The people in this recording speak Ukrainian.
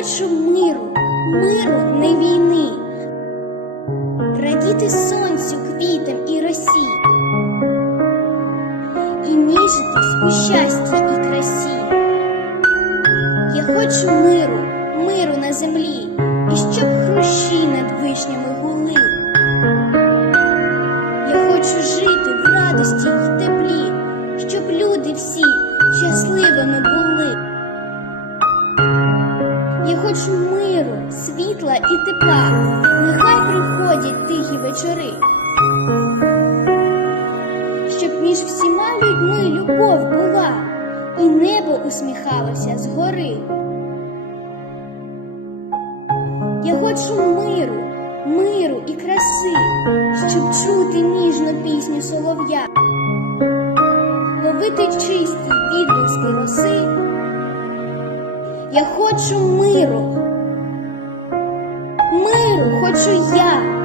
хочу миру, миру не війни, радіти сонцю, квітам і росі, і ніжитись у щасті і красі. Я хочу миру, миру на землі, і щоб хрущі над вишнями гули. Я хочу жити в радості й теплі, щоб люди всі щасливими були. Я хочу миру, світла і тепла, нехай приходять тихі вечори. Щоб між всіма людьми любов була, і небо усміхалося згори. Я хочу миру, миру і краси, щоб чути ніжну пісню солов'я, ловити чисті роси. Я хочу миру, миру хочу я,